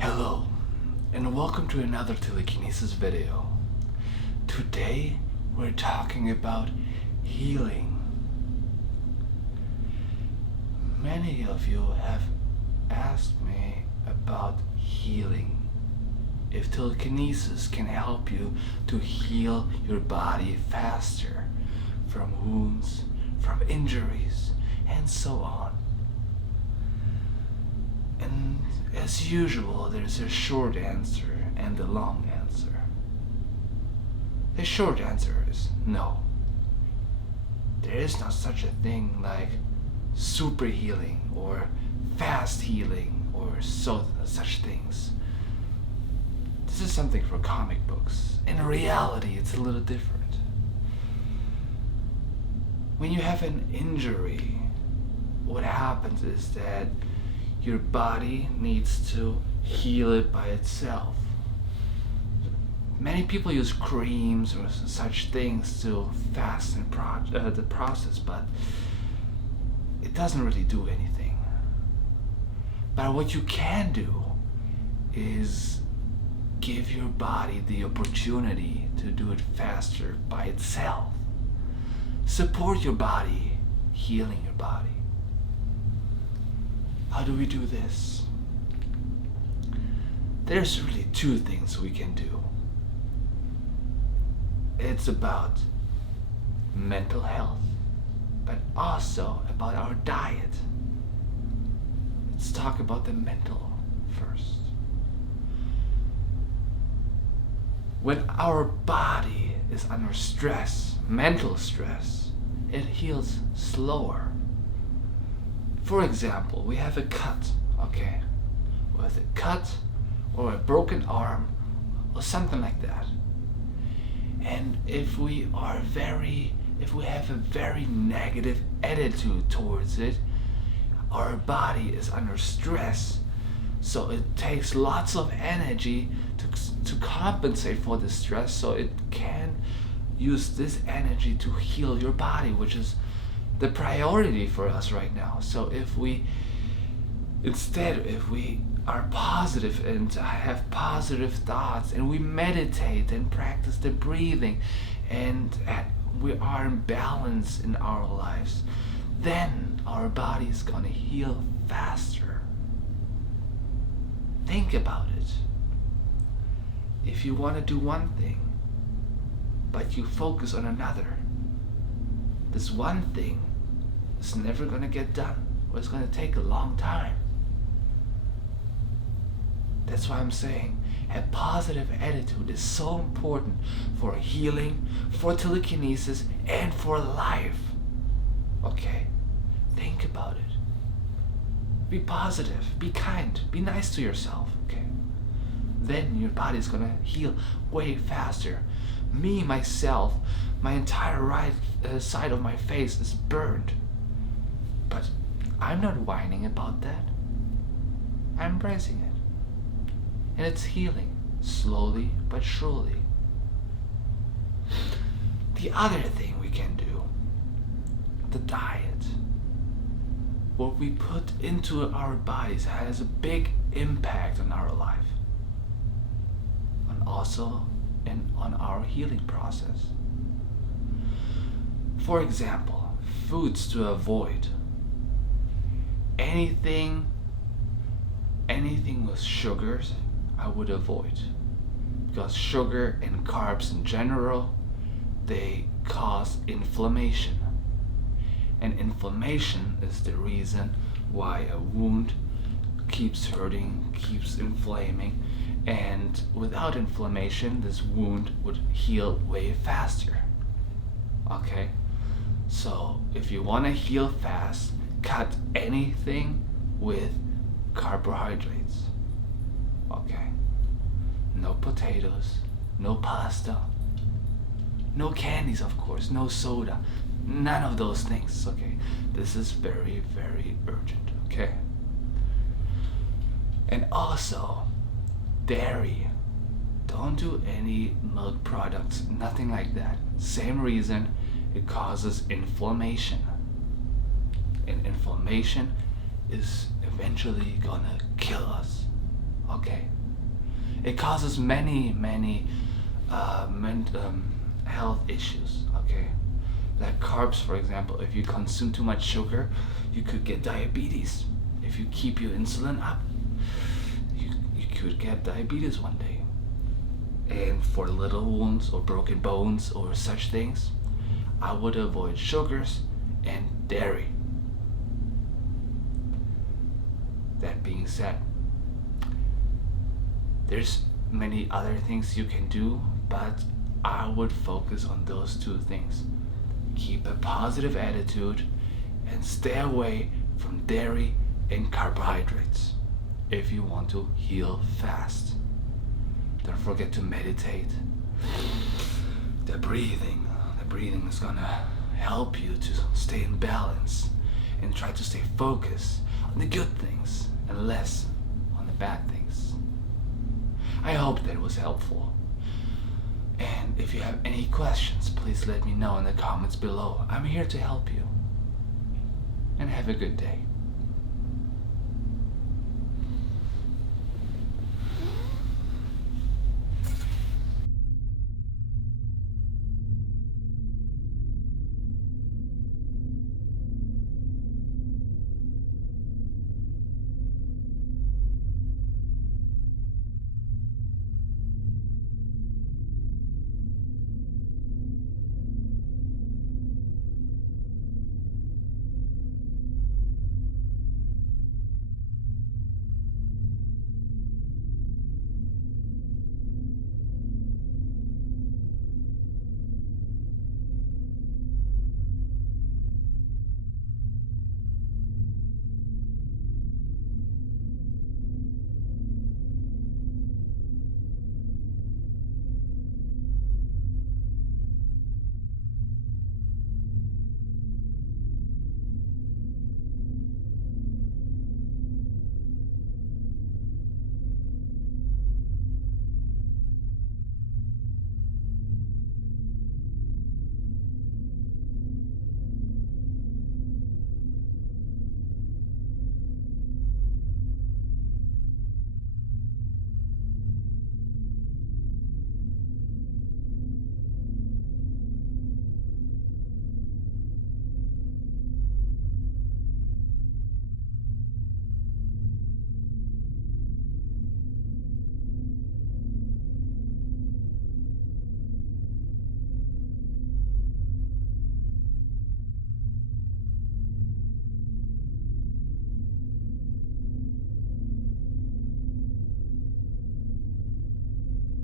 Hello, and welcome to another Telekinesis video. Today, we're talking about healing. Many of you have asked me about healing. If telekinesis can help you to heal your body faster from wounds, from injuries, and so on. And as usual, there's a short answer and a long answer. The short answer is no. There is not such a thing like super healing or fast healing or such things. This is something for comic books. In reality, it's a little different. When you have an injury, what happens is that your body needs to heal it by itself. Many people use creams or such things to fasten the process, but it doesn't really do anything. But what you can do is give your body the opportunity to do it faster by itself. Support your body, healing your body. How do we do this? There's really two things we can do. It's about mental health, but also about our diet. Let's talk about the mental first. When our body is under stress, mental stress, it heals slower. For example, we have a cut, okay? With a cut or a broken arm or something like that. And if we have a very negative attitude towards it, our body is under stress. So it takes lots of energy to compensate for the stress, so it can use this energy to heal your body, which is the priority for us right now. So if we are positive and have positive thoughts and we meditate and practice the breathing and we are in balance in our lives, then our body is gonna heal faster. Think about it. If you want to do one thing, but you focus on another, this one thing is never going to get done, or it's going to take a long time. That's why I'm saying a positive attitude is so important for healing, for telekinesis, and for life. Okay? Think about it. Be positive, be kind, be nice to yourself, okay? Then your body's gonna heal way faster. Myself, my entire right side of my face is burned. But I'm not whining about that. I'm embracing it. And it's healing, slowly but surely. The other thing we can do, the diet. What we put into our bodies has a big impact on our life. And also on our healing process. For example, foods to avoid. Anything with sugars, I would avoid. Because sugar and carbs in general, they cause inflammation. And inflammation is the reason why a wound keeps hurting, keeps inflaming, and without inflammation, this wound would heal way faster. Okay? So, if you want to heal fast, cut anything with carbohydrates. Okay? No potatoes, no pasta, no candies, of course, no soda. None of those things, okay? This is very, very urgent, okay? And also, dairy. Don't do any milk products, nothing like that. Same reason, it causes inflammation. And inflammation is eventually gonna kill us. Okay? It causes many health issues. Okay? Like carbs, for example. If you consume too much sugar, you could get diabetes. If you keep your insulin up, you could get diabetes one day. And for little wounds or broken bones or such things, I would avoid sugars and dairy. That being said, there's many other things you can do, but I would focus on those two things. Keep a positive attitude and stay away from dairy and carbohydrates if you want to heal fast. Don't forget to meditate. The breathing is gonna help you to stay in balance and try to stay focused on the good things and less on the bad things. I hope that was helpful. And if you have any questions, please let me know in the comments below. I'm here to help you. And have a good day.